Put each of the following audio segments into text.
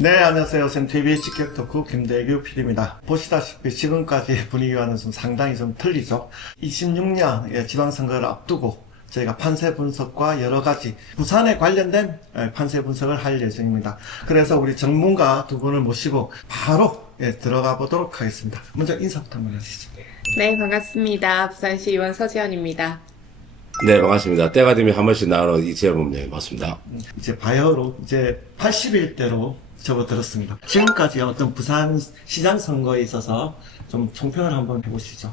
네, 안녕하세요. 쌤TV 직격토크 김대규 PD입니다. 보시다시피 지금까지 분위기와는 좀 상당히 좀 틀리죠. 26년 지방선거를 앞두고 저희가 판세 분석과 여러 가지 부산에 관련된 판세 분석을 할 예정입니다. 그래서 우리 전문가 두 분을 모시고 바로 들어가 보도록 하겠습니다. 먼저 인사부터 한번 해주시죠. 네, 반갑습니다. 부산시 의원 서지연입니다. 네, 반갑습니다. 때가 되면 한 번씩 나오는 이재범 맞습니다. 이제 바이오로 이제 80일대로 접어들었습니다. 지금까지 어떤 부산 시장 선거에 있어서 좀 총평을 한번 해보시죠.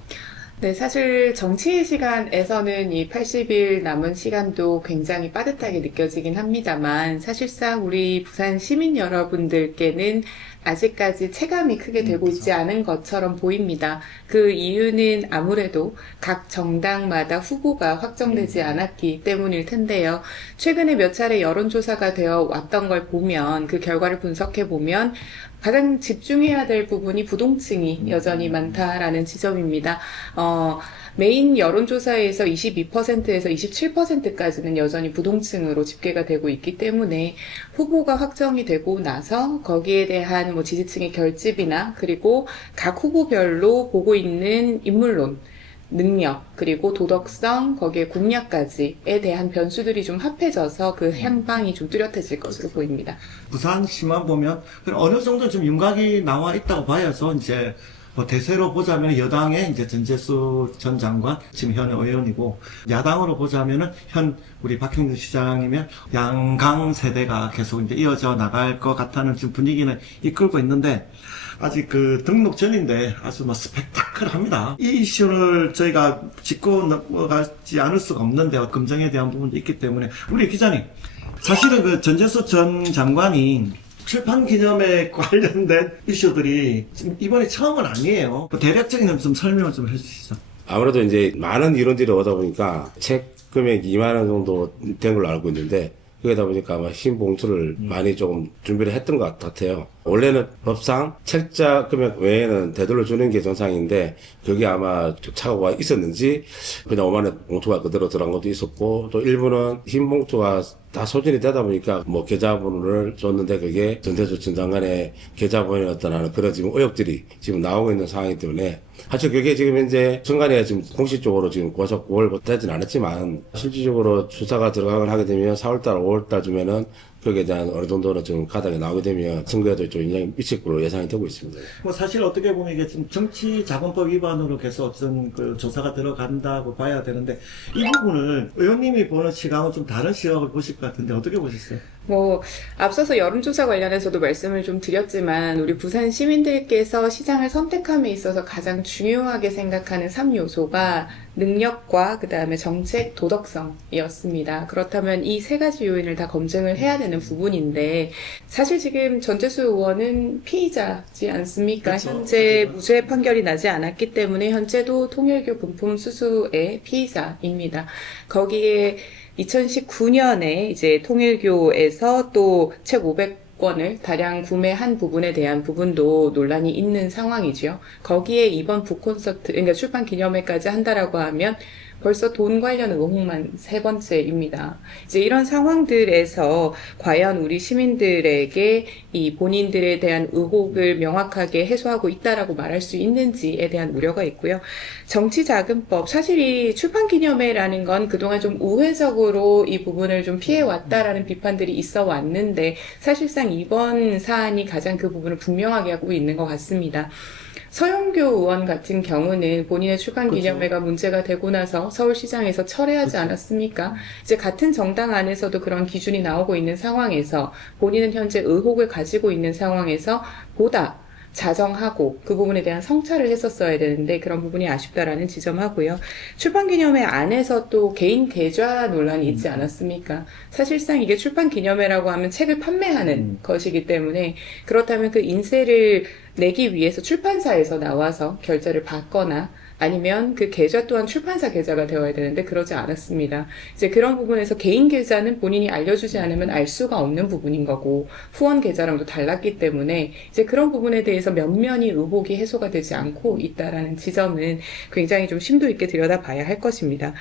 네, 사실 정치의 시간에서는 이 80일 남은 시간도 굉장히 빠듯하게 느껴지긴 합니다만 사실상 우리 부산 시민 여러분들께는 아직까지 체감이 크게 되고 있지 않은 것처럼 보입니다. 그 이유는 아무래도 각 정당마다 후보가 확정되지 않았기 때문일 텐데요. 최근에 몇 차례 여론조사가 되어 왔던 걸 보면 그 결과를 분석해 보면 가장 집중해야 될 부분이 부동층이 여전히 많다라는 지점입니다. 메인 여론조사에서 22%에서 27%까지는 여전히 부동층으로 집계가 되고 있기 때문에 후보가 확정이 되고 나서 거기에 대한 지지층의 결집이나 그리고 각 후보별로 보고 있는 인물론, 능력, 그리고 도덕성, 거기에 공약까지에 대한 변수들이 좀 합해져서 그 향방이 좀 뚜렷해질 것으로 보입니다. 부산시만 보면 어느 정도 좀 윤곽이 나와 있다고 봐야죠. 이제 대세로 보자면 여당의 이제 전재수 전 장관, 지금 현 의원이고, 야당으로 보자면은 현 우리 박형준 시장이면 양강 세대가 계속 이제 이어져 나갈 것 같다는 지금 분위기는 이끌고 있는데, 아직 그 등록 전인데 아주 스펙타클합니다. 이 이슈를 저희가 짚고 넘어가지 않을 수가 없는데, 검증에 대한 부분도 있기 때문에, 우리 기자님, 사실은 그 전재수 전 장관이 출판 기념에 관련된 이슈들이 지금 이번에 처음은 아니에요. 대략적인 좀 설명을 좀 해주시죠. 아무래도 이제 많은 이론들이 오다 보니까 책 금액이 2만 원 정도 된 걸로 알고 있는데, 그러다 보니까 아마 흰 봉투를 많이 조금 준비를 했던 것 같아요. 원래는 법상 책자 금액 외에는 되돌려 주는 게 정상인데, 그게 아마 착오가 있었는지 그냥 5만 원 봉투가 그대로 들어간 것도 있었고, 또 일부는 흰 봉투가 다 소진이 되다 보니까 계좌번호를 줬는데 그게 전재수 전 장관의 계좌번호였다는 그런 지금 의혹들이 지금 나오고 있는 상황이기 때문에, 사실 그게 지금 현재 정관위가 지금 공식적으로 지금 고소를 되진 않았지만, 실질적으로 수사가 들어가거나 하게 되면 4월달, 5월달쯤에는 거기에 대한 어느 정도는 좀 가닥이 나오게 되면 선거에도 좀 영향이 미칠 걸로 예상이 되고 있습니다. 사실 어떻게 보면 이게 좀 정치자금법 위반으로 계속 어떤 그 조사가 들어간다고 봐야 되는데, 이 부분을 의원님이 보는 시각은 좀 다른 시각을 보실 것 같은데 어떻게 보셨어요? 앞서서 여론조사 관련해서도 말씀을 좀 드렸지만, 우리 부산 시민들께서 시장을 선택함에 있어서 가장 중요하게 생각하는 3요소가 능력과 그 다음에 정책 도덕성이었습니다. 그렇다면 이 세 가지 요인을 다 검증을 해야 되는 부분인데, 사실 지금 전재수 의원은 피의자지 않습니까? 그렇죠. 현재 무죄 판결이 나지 않았기 때문에 현재도 통일교 분품 수수의 피의자입니다. 거기에 2019년에 이제 통일교에서 또 책 500권을 다량 구매한 부분에 대한 부분도 논란이 있는 상황이죠. 거기에 이번 북콘서트, 그러니까 출판 기념회까지 한다라고 하면 벌써 돈 관련 의혹만 세 번째입니다. 이제 이런 상황들에서 과연 우리 시민들에게 이 본인들에 대한 의혹을 명확하게 해소하고 있다라고 말할 수 있는지에 대한 우려가 있고요. 정치자금법, 사실 이 출판기념회라는 건 그동안 좀 우회적으로 이 부분을 좀 피해왔다라는 비판들이 있어 왔는데, 사실상 이번 사안이 가장 그 부분을 분명하게 하고 있는 것 같습니다. 서영교 의원 같은 경우는 본인의 출판 기념회가 문제가 되고 나서 서울시장에서 철회하지 않았습니까? 이제 같은 정당 안에서도 그런 기준이 나오고 있는 상황에서 본인은 현재 의혹을 가지고 있는 상황에서 보다 자정하고 그 부분에 대한 성찰을 했었어야 되는데 그런 부분이 아쉽다라는 지점하고요. 출판기념회 안에서 또 개인 계좌 논란이 있지 않았습니까? 사실상 이게 출판기념회라고 하면 책을 판매하는 것이기 때문에, 그렇다면 그 인세를 내기 위해서 출판사에서 나와서 결제를 받거나 아니면 그 계좌 또한 출판사 계좌가 되어야 되는데 그러지 않았습니다. 이제 그런 부분에서 개인 계좌는 본인이 알려주지 않으면 알 수가 없는 부분인 거고 후원 계좌랑도 달랐기 때문에 이제 그런 부분에 대해서 면면이 의혹이 해소가 되지 않고 있다라는 지점은 굉장히 좀 심도 있게 들여다봐야 할 것입니다.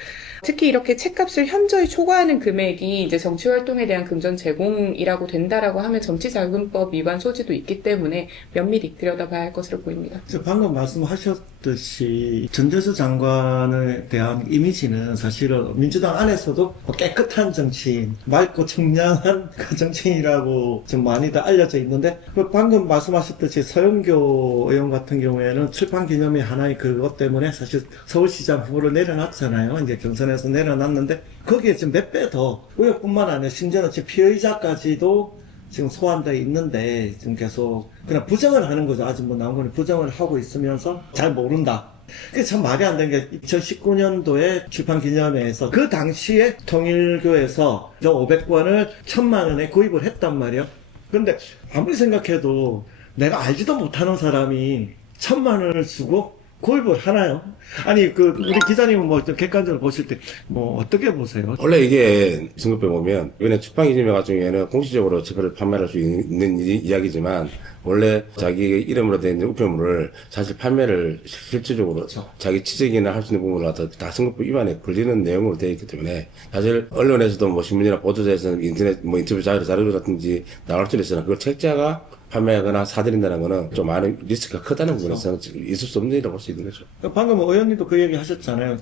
특히 이렇게 책값을 현저히 초과하는 금액이 이제 정치활동에 대한 금전 제공이라고 된다라고 하면 정치자금법 위반 소지도 있기 때문에 면밀히 들여다봐야 할 것으로 보입니다. 방금 말씀하셨듯이 전재수 장관에 대한 이미지는 사실은 민주당 안에서도 깨끗한 정치인, 맑고 청량한 그 정치인이라고 좀 많이들 알려져 있는데 방금 말씀하셨듯이 서영교 의원 같은 경우에는 출판 기념회 하나의 그것 때문에 사실 서울시장 후보를 내려놨잖아요. 이제 경선에서 내려놨는데 거기에 지금 몇 배 더 의혹뿐만 아니라 심지어는 지금 피의자까지도 지금 소환되어 있는데 지금 계속 그냥 부정을 하는 거죠. 아직 뭐 나온 거는 부정을 하고 있으면서 잘 모른다. 그게 참 말이 안 되는 게 2019년도에 출판기념회에서 그 당시에 통일교에서 저 500권을 1000만 원에 구입을 했단 말이에요. 근데 아무리 생각해도 내가 알지도 못하는 사람이 1000만 원을 주고 구입을 하나요? 아니 우리 기자님은 뭐 좀 객관적으로 보실 때 뭐 어떻게 보세요? 원래 이게 선거법에 보면 이번에 출판기념회 같은 경우에는 공식적으로 책을 판매할 수 있는 이야기지만 원래 자기 이름으로 된 우편물을 사실 판매를 실질적으로 그렇죠. 자기 취직이나 할 수 있는 부분을 갖다 다 선거법 위반에 걸리는 내용으로 되어 있기 때문에 사실 언론에서도 뭐 신문이나 보도자에서는 인터넷 뭐 인터뷰 자료라든지 나올 수 있으나 그걸 책자가 판매하거나 사들인다는 거는 좀 많은 리스크가 크다는 부분에서는 있을 수 없는 일이라고 볼 수 있는 거죠. 방금 의원님도 그 얘기 하셨잖아요.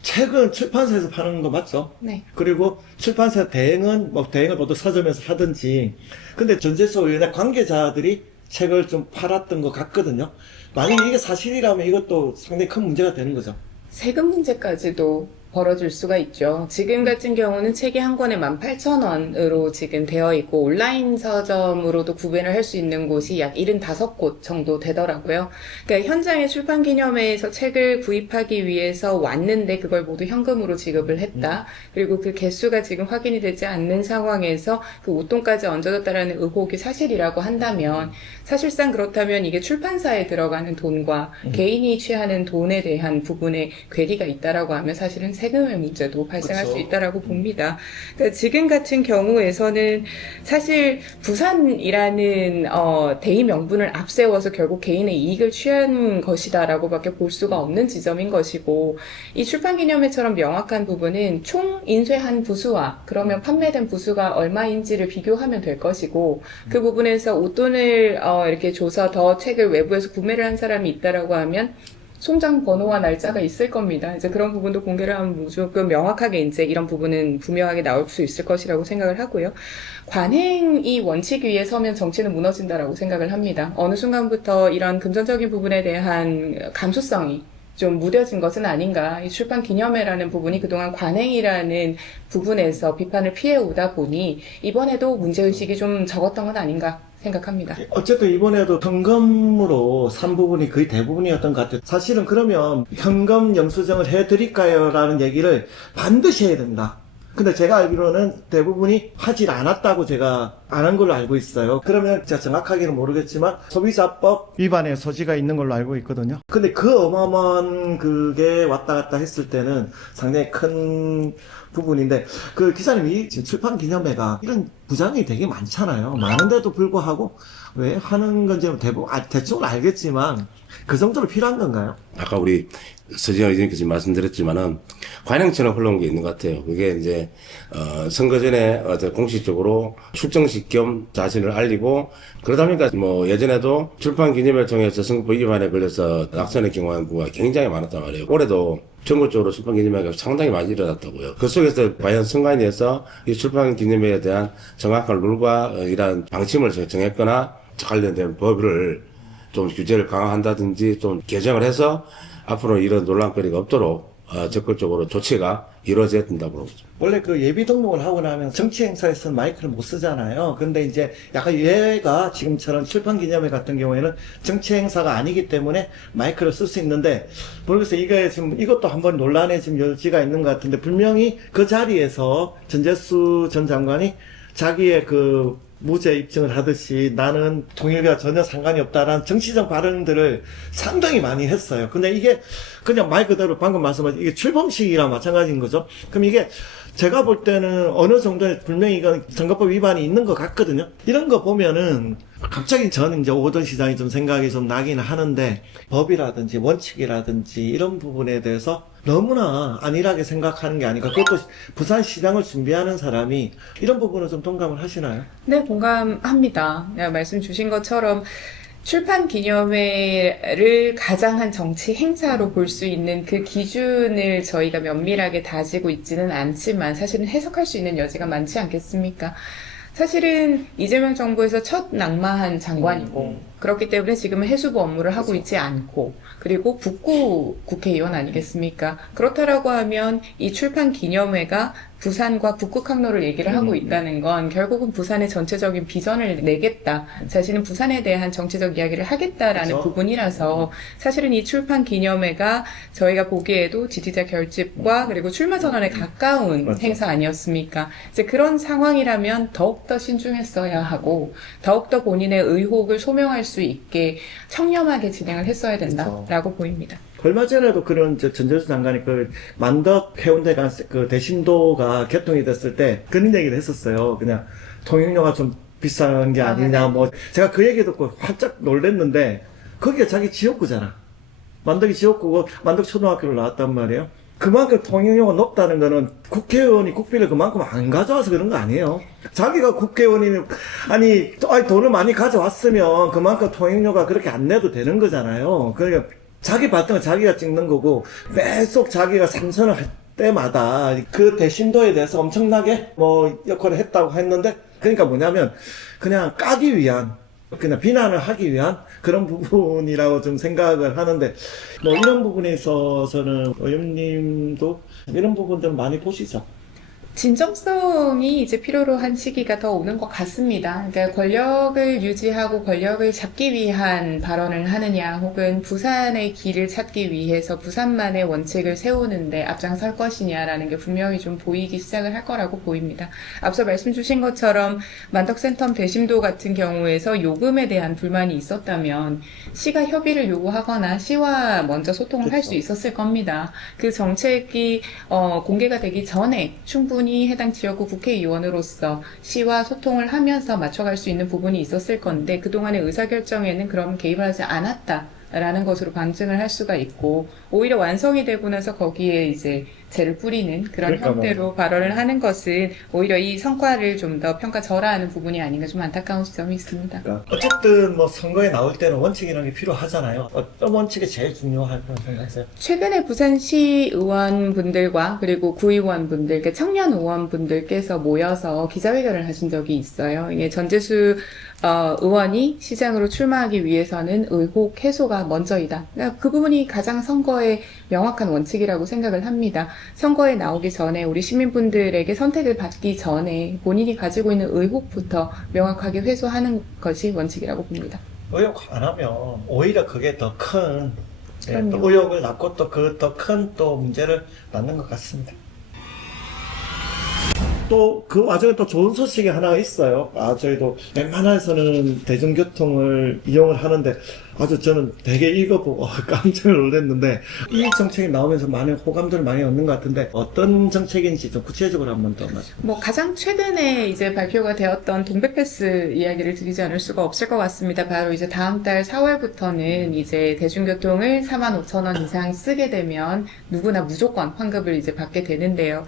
책은 출판사에서 파는 거 맞죠? 네. 그리고 출판사 대행은 대행을 모두 서점에서 하든지. 근데 전재수 의원의 관계자들이 책을 좀 팔았던 것 같거든요. 만약에 이게 사실이라면 이것도 상당히 큰 문제가 되는 거죠. 세금 문제까지도 벌어질 수가 있죠. 지금 같은 경우는 책이 한 권에 18,000원으로 지금 되어 있고 온라인 서점으로도 구매를 할 수 있는 곳이 약 75곳 정도 되더라고요. 그러니까 현장에 출판기념회에서 책을 구입하기 위해서 왔는데 그걸 모두 현금으로 지급을 했다. 그리고 그 개수가 지금 확인이 되지 않는 상황에서 그 웃돈까지 얹어졌다라는 의혹이 사실이라고 한다면 사실상 그렇다면 이게 출판사에 들어가는 돈과 개인이 취하는 돈에 대한 부분에 괴리가 있다라고 하면 사실은 세금의 문제도 발생할 그렇죠. 수 있다라고 봅니다. 그러니까 지금 같은 경우에서는 사실 부산이라는 대의 명분을 앞세워서 결국 개인의 이익을 취한 것이다라고밖에 볼 수가 없는 지점인 것이고 이 출판기념회처럼 명확한 부분은 총 인쇄한 부수와 그러면 판매된 부수가 얼마인지를 비교하면 될 것이고 그 부분에서 웃돈을 이렇게 줘서 더 책을 외부에서 구매를 한 사람이 있다라고 하면 송장 번호와 날짜가 있을 겁니다. 이제 그런 부분도 공개를 하면 무조건 명확하게 이제 이런 부분은 분명하게 나올 수 있을 것이라고 생각을 하고요. 관행이 원칙 위에 서면 정치는 무너진다라고 생각을 합니다. 어느 순간부터 이런 금전적인 부분에 대한 감수성이 좀 무뎌진 것은 아닌가. 이 출판 기념회라는 부분이 그동안 관행이라는 부분에서 비판을 피해오다 보니 이번에도 문제의식이 좀 적었던 건 아닌가 생각합니다. 어쨌든 이번에도 현금으로 산 부분이 거의 대부분이었던 것 같아요. 사실은 그러면 현금 영수증을 해드릴까요? 라는 얘기를 반드시 해야 된다. 근데 제가 알기로는 대부분이 하질 않았다고 제가 안 한 걸로 알고 있어요. 그러면 제가 정확하게는 모르겠지만 소비자법 위반의 소지가 있는 걸로 알고 있거든요. 근데 그 어마어마한 그게 왔다 갔다 했을 때는 상당히 큰 부분인데 그 기사님이 지금 출판 기념회가 이런 부작용이 되게 많잖아요. 많은데도 불구하고 왜 하는 건지 대부분 대충은 알겠지만 그 정도로 필요한 건가요? 아까 우리 서지현 의원님께서 말씀드렸지만은 관행처럼 흘러온 게 있는 것 같아요. 그게 이제 선거 전에 공식적으로 출정식 겸 자신을 알리고 그러다 보니까 뭐 예전에도 출판 기념회를 통해서 선거법 위반에 걸려서 낙선의 경우가 굉장히 많았단 말이에요. 올해도 전국적으로 출판 기념회가 상당히 많이 일어났다고요. 그 속에서 과연 선관위에서 이 출판 기념회에 대한 정확한 룰과 이러한 방침을 정했거나 관련된 법을 좀 규제를 강화한다든지 좀 개정을 해서 앞으로 이런 논란거리가 없도록 적극적으로 조치가 이루어져야 된다고 보죠. 원래 그 예비 등록을 하고 나면 정치 행사에서는 마이크를 못 쓰잖아요. 근데 이제 약간 얘가 지금처럼 출판 기념회 같은 경우에는 정치 행사가 아니기 때문에 마이크를 쓸 수 있는데 모르겠어요. 이게 지금 이것도 한번 논란의 지금 여지가 있는 것 같은데 분명히 그 자리에서 전재수 전 장관이 자기의 그 무죄 입증을 하듯이 나는 통일교와 전혀 상관이 없다라는 정치적 발언들을 상당히 많이 했어요. 근데 이게 그냥 말 그대로 방금 말씀하신 이게 출범식이랑 마찬가지인 거죠. 그럼 이게 제가 볼 때는 어느 정도의 분명히 이건 선거법 위반이 있는 것 같거든요. 이런 거 보면은 갑자기 저는 이제 오던 시장이 좀 생각이 좀 나긴 하는데 법이라든지 원칙이라든지 이런 부분에 대해서 너무나 안일하게 생각하는 게 아닌가. 그것도 부산시장을 준비하는 사람이 이런 부분은 좀 동감을 하시나요? 네, 공감합니다. 말씀 주신 것처럼 출판 기념회를 가장한 정치 행사로 볼 수 있는 그 기준을 저희가 면밀하게 다지고 있지는 않지만 사실은 해석할 수 있는 여지가 많지 않겠습니까? 사실은 이재명 정부에서 첫 낙마한 장관이고 그렇기 때문에 지금은 해수부 업무를 하고 있지 않고 그리고 북구 국회의원 아니겠습니까? 그렇다라고 하면 이 출판 기념회가 부산과 북극 항로를 얘기를 하고 있다는 건 결국은 부산의 전체적인 비전을 내겠다. 자신은 부산에 대한 정치적 이야기를 하겠다라는 그렇죠. 부분이라서 사실은 이 출판 기념회가 저희가 보기에도 지지자 결집과 그리고 출마 전환에 가까운 맞죠. 행사 아니었습니까? 이제 그런 상황이라면 더욱더 신중했어야 하고 더욱더 본인의 의혹을 소명할 수 있게 청렴하게 진행을 했어야 된다라고 보입니다. 얼마 전에도 그런 전재수 장관이 그 만덕 해운대간 그 대심도가 개통이 됐을 때 그런 얘기를 했었어요. 그냥 통행료가 좀 비싼 게 아니냐 뭐 제가 그 얘기 듣고 활짝 놀랬는데 거기가 자기 지역구잖아. 만덕이 지역구고 만덕 초등학교를 나왔단 말이에요. 그만큼 통행료가 높다는 거는 국회의원이 국비를 그만큼 안 가져와서 그런 거 아니에요. 자기가 국회의원이면 아니 돈을 많이 가져왔으면 그만큼 통행료가 그렇게 안 내도 되는 거잖아요. 그러니까 자기 발등을 자기가 찍는 거고 계속 자기가 삼선을 할 때마다 그 대심도에 대해서 엄청나게 뭐 역할을 했다고 했는데 그러니까 뭐냐면 그냥 까기 위한 그냥 비난을 하기 위한 그런 부분이라고 좀 생각을 하는데 뭐 이런 부분에 있어서는 의원님도 이런 부분들 많이 보시죠? 진정성이 이제 필요로 한 시기가 더 오는 것 같습니다. 그러니까 권력을 유지하고 권력을 잡기 위한 발언을 하느냐, 혹은 부산의 길을 찾기 위해서 부산만의 원칙을 세우는데 앞장설 것이냐라는 게 분명히 좀 보이기 시작을 할 거라고 보입니다. 앞서 말씀 주신 것처럼 만덕센텀 대심도 같은 경우에서 요금에 대한 불만이 있었다면 시가 협의를 요구하거나 시와 먼저 소통을 할 수 있었을 겁니다. 그 정책이 공개가 되기 전에 충분히 해당 지역구 국회의원으로서 시와 소통을 하면서 맞춰갈 수 있는 부분이 있었을 건데 그동안의 의사결정에는 그럼 개입을 하지 않았다라는 것으로 방증을 할 수가 있고 오히려 완성이 되고 나서 거기에 이제 재를 뿌리는 그런 그러니까 형태로 발언을 하는 것은 오히려 이 성과를 좀 더 평가절하하는 부분이 아닌가 좀 안타까운 지점이 있습니다. 그러니까 어쨌든 뭐 선거에 나올 때는 원칙이라는 게 필요하잖아요. 어떤 원칙이 제일 중요하다고 생각하세요? 최근에 부산시 의원분들과 그리고 구의원분들, 그러니까 청년 의원분들께서 모여서 기자회견을 하신 적이 있어요. 이게 전재수 의원이 시장으로 출마하기 위해서는 의혹 해소가 먼저이다. 그러니까 그 부분이 가장 선거의 명확한 원칙이라고 생각을 합니다. 선거에 나오기 전에 우리 시민분들에게 선택을 받기 전에 본인이 가지고 있는 의혹부터 명확하게 회수하는 것이 원칙이라고 봅니다. 의혹 안 하면 오히려 그게 더 큰 그럼요. 의혹을 낳고 또 그 더 큰 또 문제를 낳는 것 같습니다. 또 그 와중에 또 좋은 소식이 하나가 있어요. 저희도 웬만해서는 대중교통을 이용을 하는데 아주 저는 되게 읽어보고 깜짝 놀랐는데 이 정책이 나오면서 많은 호감들을 많이 얻는 것 같은데 어떤 정책인지 좀 구체적으로 한번 더 말씀. 뭐 가장 최근에 이제 발표가 되었던 동백패스 이야기를 드리지 않을 수가 없을 것 같습니다. 바로 이제 다음 달 4월부터는 이제 대중교통을 45,000원 이상 쓰게 되면 누구나 무조건 환급을 이제 받게 되는데요.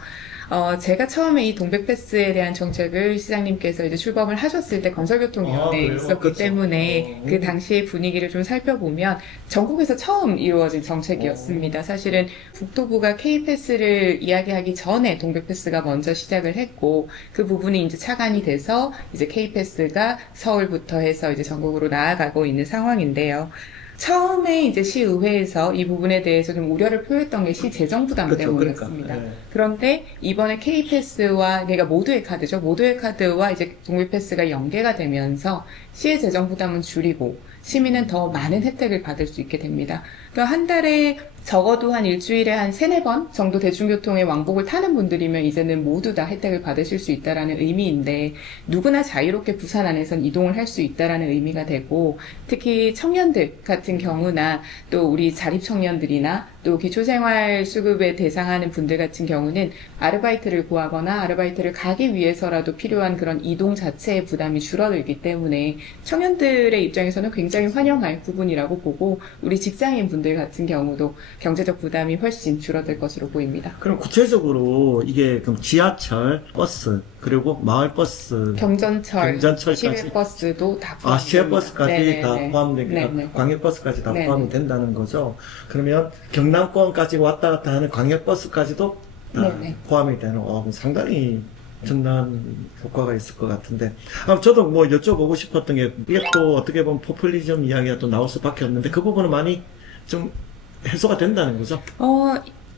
제가 처음에 이 동백패스에 대한 정책을 시장님께서 이제 출범을 하셨을 때 건설교통위원회에 그래요? 있었기 그렇죠. 때문에 그 당시의 분위기를 좀 살펴보면 전국에서 처음 이루어진 정책이었습니다. 사실은 국토부가 K패스를 이야기하기 전에 동백패스가 먼저 시작을 했고 그 부분이 이제 차관이 돼서 이제 K패스가 서울부터 해서 이제 전국으로 나아가고 있는 상황인데요. 처음에 이제 시의회에서 이 부분에 대해서 좀 우려를 표했던 게 시 재정 부담 그렇죠, 때문이었습니다. 그러니까. 네. 그런데 이번에 K패스와 그러니까 모두의 카드죠. 모두의 카드와 이제 동백패스가 연계가 되면서 시의 재정 부담은 줄이고 시민은 더 많은 혜택을 받을 수 있게 됩니다. 그러니까 한 달에 적어도 한 일주일에 한 3-4번 정도 대중교통에 왕복을 타는 분들이면 이제는 모두 다 혜택을 받으실 수 있다라는 의미인데, 누구나 자유롭게 부산 안에선 이동을 할 수 있다라는 의미가 되고, 특히 청년들 같은 경우나 또 우리 자립 청년들이나 또 기초생활 수급에 대상하는 분들 같은 경우는 아르바이트를 구하거나 아르바이트를 가기 위해서라도 필요한 그런 이동 자체의 부담이 줄어들기 때문에 청년들의 입장에서는 굉장히 환영할 부분이라고 보고, 우리 직장인 분들 같은 경우도 경제적 부담이 훨씬 줄어들 것으로 보입니다. 그럼 구체적으로 이게 그럼 지하철, 버스, 그리고 마을버스, 경전철까지, 시외버스도 다 포함됩니다. 시외버스까지 네네네. 다 포함되고, 네네. 광역버스까지 다 네네. 포함이 된다는 거죠. 그러면 경남권까지 왔다 갔다 하는 광역버스까지도 다 네네. 포함이 되는, 상당히 엄청난 효과가 있을 것 같은데. 저도 뭐 여쭤보고 싶었던 게, 이게 또 어떻게 보면 포퓰리즘 이야기가 또 나올 수밖에 없는데, 그 부분은 많이 좀 해소가 된다는 거죠.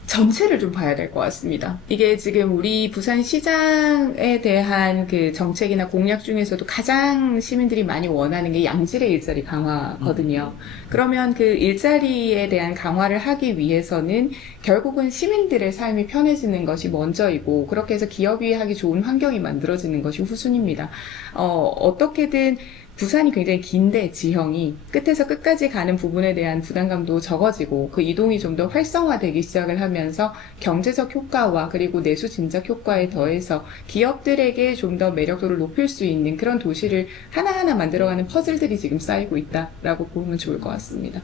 전체를 좀 봐야 될 것 같습니다. 이게 지금 우리 부산시장에 대한 그 정책이나 공약 중에서도 가장 시민들이 많이 원하는 게 양질의 일자리 강화거든요. 그러면 그 일자리에 대한 강화를 하기 위해서는 결국은 시민들의 삶이 편해지는 것이 먼저이고, 그렇게 해서 기업이 하기 좋은 환경이 만들어지는 것이 후순입니다. 어떻게든 부산이 굉장히 긴데 지형이 끝에서 끝까지 가는 부분에 대한 부담감도 적어지고, 그 이동이 좀 더 활성화되기 시작을 하면서 경제적 효과와 그리고 내수 진작 효과에 더해서 기업들에게 좀 더 매력도를 높일 수 있는 그런 도시를 하나하나 만들어가는 퍼즐들이 지금 쌓이고 있다라고 보면 좋을 것 같습니다.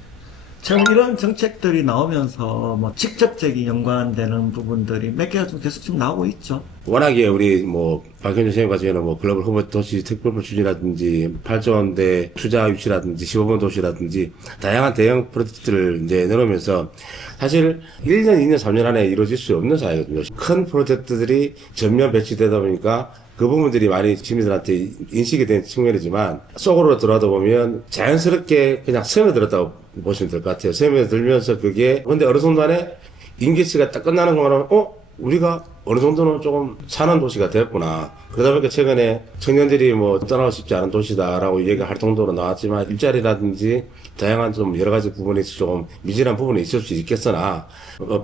참 이런 정책들이 나오면서 뭐 직접적인 연관되는 부분들이 몇 개가 좀 계속 좀 나오고 있죠. 워낙에 우리 박현준 선생님 같은 경우는 글로벌 후보 도시 특별법 추진이라든지 8조원대 투자 유치라든지 15번 도시라든지 다양한 대형 프로젝트를 이제 내놓으면서 사실 1년, 2년, 3년 안에 이루어질 수 없는 사회거든요. 큰 프로젝트들이 전면 배치되다 보니까 그 부분들이 많이 시민들한테 인식이 된 측면이지만, 속으로 들어가다 보면 자연스럽게 그냥 스며들었다고 보시면 될 것 같아요. 스며들면서 그게, 근데 어느 정도 안에 임기치가 딱 끝나는 거는, 우리가 어느 정도는 조금 사는 도시가 됐구나. 그러다 보니까 최근에 청년들이 떠나고 싶지 않은 도시다라고 얘기할 정도로 나왔지만, 일자리라든지 다양한 좀 여러 가지 부분이 조금 미진한 부분이 있을 수 있겠으나,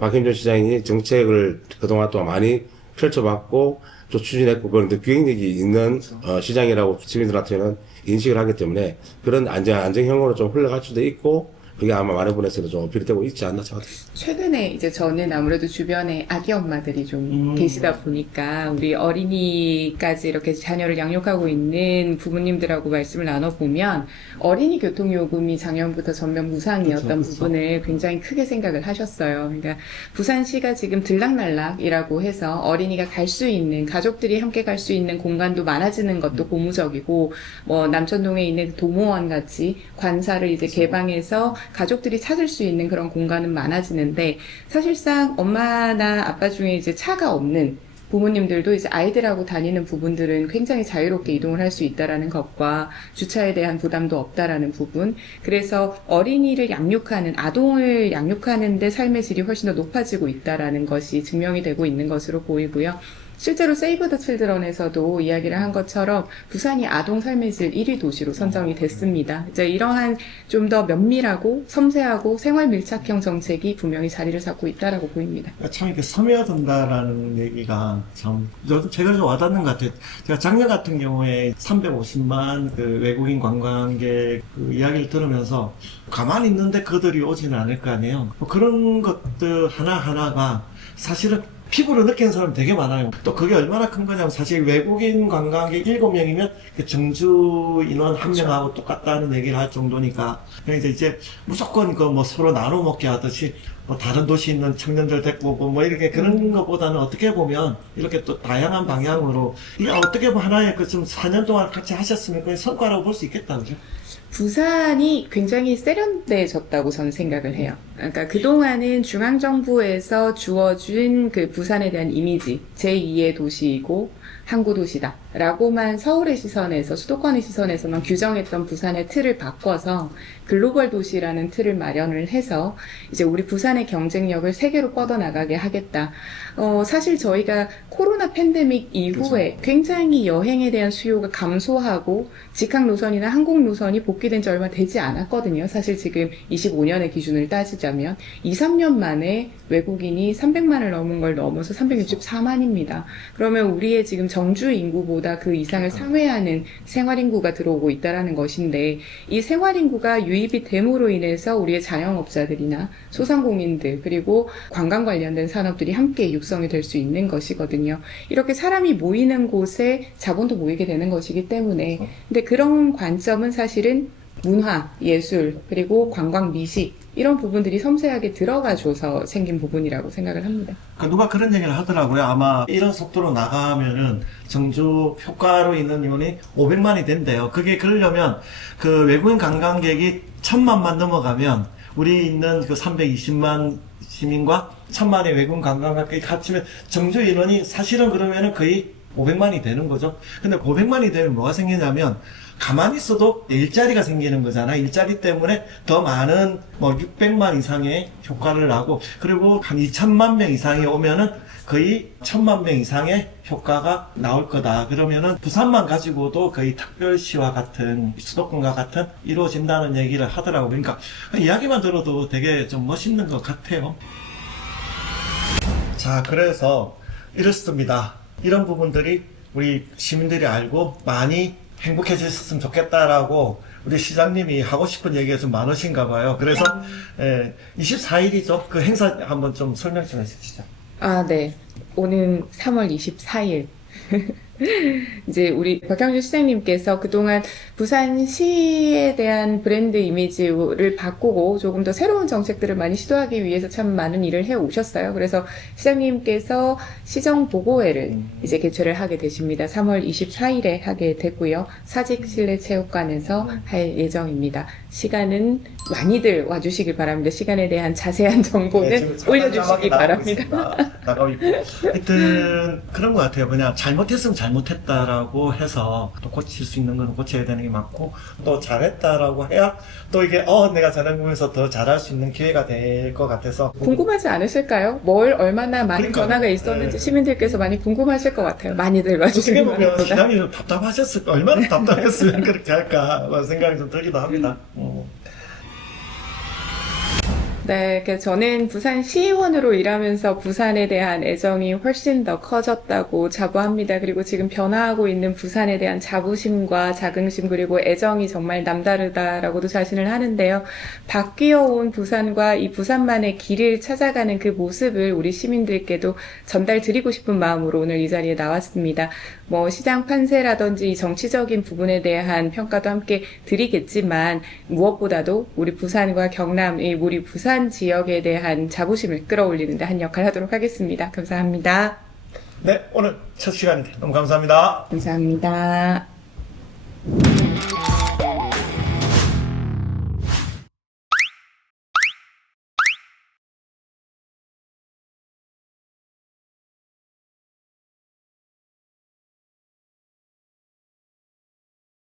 박현준 시장이 정책을 그동안 또 많이 펼쳐봤고, 또 추진했고, 그런데 기획력이 있는 시장이라고 시민들한테는 인식을 하기 때문에 그런 안정형으로 좀 흘러갈 수도 있고, 그게 아마 많은 분에서는 좀 어필이 되고 있지 않나 생각합니다. 최근에 이제 저는 아무래도 주변에 아기 엄마들이 좀 계시다 보니까 우리 어린이까지 이렇게 자녀를 양육하고 있는 부모님들하고 말씀을 나눠보면, 어린이 교통요금이 작년부터 전면 무상이었던 그쵸. 부분을 굉장히 크게 생각을 하셨어요. 그러니까 부산시가 지금 들락날락이라고 해서 어린이가 갈 수 있는, 가족들이 함께 갈 수 있는 공간도 많아지는 것도 고무적이고, 남천동에 있는 도모원 같이 관사를 이제 개방해서 가족들이 찾을 수 있는 그런 공간은 많아지는데, 사실상 엄마나 아빠 중에 이제 차가 없는 부모님들도 이제 아이들하고 다니는 부분들은 굉장히 자유롭게 이동을 할 수 있다라는 것과 주차에 대한 부담도 없다라는 부분, 그래서 어린이를 양육하는, 아동을 양육하는데 삶의 질이 훨씬 더 높아지고 있다라는 것이 증명이 되고 있는 것으로 보이고요. 실제로 세이브 더 칠드런에서도 이야기를 한 것처럼 부산이 아동 삶의 질 1위 도시로 선정이 됐습니다. 이제 이러한 좀 더 면밀하고 섬세하고 생활 밀착형 정책이 분명히 자리를 잡고 있다라고 보입니다. 참 이렇게 스며든다라는 얘기가 참 저도 제가 좀 와닿는 것 같아요. 제가 작년 같은 경우에 350만 그 외국인 관광객 그 이야기를 들으면서 가만히 있는데 그들이 오지는 않을 거 아니에요. 그런 것들 하나하나가 사실은 피부로 느끼는 사람 되게 많아요. 또 그게 얼마나 큰 거냐면, 사실 외국인 관광객 7명이면 정주 인원 1명하고 똑같다는 얘기를 할 정도니까, 그래서 이제 무조건 서로 나눠 먹게 하듯이 다른 도시에 있는 청년들 데리고 오고 이렇게 그런 것보다는 어떻게 보면 이렇게 또 다양한 방향으로, 이게 어떻게 보면 하나의 좀 4년 동안 같이 하셨으면 그 성과라고 볼 수 있겠다, 그죠? 부산이 굉장히 세련돼졌다고 저는 생각을 해요. 그러니까 그동안은 중앙정부에서 주어준 그 부산에 대한 이미지, 제2의 도시이고 항구도시다 라고만 서울의 시선에서, 수도권의 시선에서만 규정했던 부산의 틀을 바꿔서 글로벌 도시라는 틀을 마련을 해서 이제 우리 부산의 경쟁력을 세계로 뻗어나가게 하겠다. 사실 저희가 코로나 팬데믹 이후에 굉장히 여행에 대한 수요가 감소하고 직항 노선이나 항공 노선이 복귀된 지 얼마 되지 않았거든요. 사실 지금 25년의 기준을 따지자면 2, 3년 만에 외국인이 300만을 넘은 걸 넘어서 364만입니다. 그러면 우리의 지금 정주 인구보다 그 이상을 상회하는 생활인구가 들어오고 있다는 것인데, 이 생활인구가 유입이 됨으로 인해서 우리의 자영업자들이나 소상공인들 그리고 관광 관련된 산업들이 함께 육성이 될 수 있는 것이거든요. 이렇게 사람이 모이는 곳에 자본도 모이게 되는 것이기 때문에, 근데 그런 관점은 사실은 문화, 예술, 그리고 관광, 미식 이런 부분들이 섬세하게 들어가줘서 생긴 부분이라고 생각을 합니다. 누가 그런 얘기를 하더라고요. 아마 이런 속도로 나가면은 정주 효과로 있는 인원이 500만이 된대요. 그게 그러려면 그 외국인 관광객이 1000만만 넘어가면 우리 있는 그 320만 시민과 1000만의 외국인 관광객이 합치면 정주 인원이 사실은 그러면은 거의 500만이 되는 거죠. 근데 500만이 되면 뭐가 생기냐면 가만히 있어도 일자리가 생기는 거잖아. 일자리 때문에 더 많은 600만 이상의 효과를 하고, 그리고 한 2천만 명 이상이 오면은 거의 1000만 명 이상의 효과가 나올 거다. 그러면은 부산만 가지고도 거의 특별시와 같은, 수도권과 같은 이루어진다는 얘기를 하더라고. 그러니까 이야기만 들어도 되게 좀 멋있는 것 같아요. 자, 그래서 이렇습니다. 이런 부분들이 우리 시민들이 알고 많이 행복해졌으면 좋겠다라고 우리 시장님이 하고 싶은 얘기가 좀 많으신가 봐요. 그래서 24일이죠. 그 행사 한번 좀 설명 좀 해주시죠. 네. 오는 3월 24일. 이제 우리 박형준 시장님께서 그동안 부산시에 대한 브랜드 이미지를 바꾸고 조금 더 새로운 정책들을 많이 시도하기 위해서 참 많은 일을 해 오셨어요. 그래서 시장님께서 시정보고회를 이제 개최를 하게 되십니다. 3월 24일에 하게 되고요. 사직 실내체육관에서 할 예정입니다. 시간은 많이들 와주시길 바랍니다. 시간에 대한 자세한 정보는 올려주시기 바랍니다. 나가고 있고. 하여튼 그런 것 같아요. 그냥 잘못했으면 잘못했다라고 해서 또 고칠 수 있는 건 고쳐야 되는 게 맞고, 또 잘했다라고 해야 또 이게 내가 잘한 거면서 더 잘할 수 있는 기회가 될 것 같아서. 궁금하지 않으실까요? 뭘 얼마나 많은 그러니까요. 변화가 있었는지 네. 시민들께서 많이 궁금하실 것 같아요. 많이들 어떻게 와주시기 보면 바랍니다. 시장님 좀 답답하셨을까? 얼마나 답답했으면 그렇게 할까? 생각이 좀 들기도 합니다. 네, 저는 부산 시의원으로 일하면서 부산에 대한 애정이 훨씬 더 커졌다고 자부합니다. 그리고 지금 변화하고 있는 부산에 대한 자부심과 자긍심 그리고 애정이 정말 남다르다라고도 자신을 하는데요. 바뀌어온 부산과 이 부산만의 길을 찾아가는 그 모습을 우리 시민들께도 전달드리고 싶은 마음으로 오늘 이 자리에 나왔습니다. 시장 판세라든지 이 정치적인 부분에 대한 평가도 함께 드리겠지만, 무엇보다도 우리 부산과 경남, 우리 부산 지역에 대한 자부심을 끌어올리는 데 한 역할 하도록 하겠습니다. 감사합니다. 네, 오늘 첫 시간인데 너무 감사합니다. 감사합니다.